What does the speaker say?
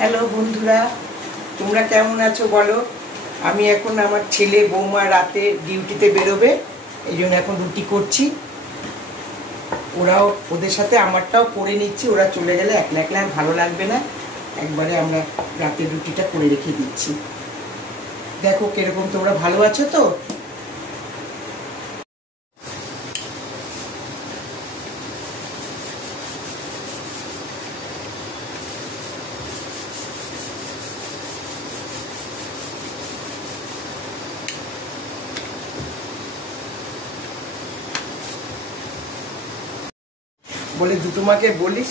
Hello বন্ধুরা, তোমরা কেমন আছো বলো। আমি এখন আমার ছেলে বৌমা রাতে ডিউটিতে বেরোবে, এই জন্য এখন রুটি করছি। ওরাও ওদের সাথে আমারটাও করে নিচ্ছি, ওরা চলে গেলে একলা একলা আর ভালো লাগবে না, একবারে আমরা রাতের রুটিটা করে রেখে দিচ্ছি। দেখো কিরকম তোমরা ভালো আছো তো। বলে দুটো মাকে বলিস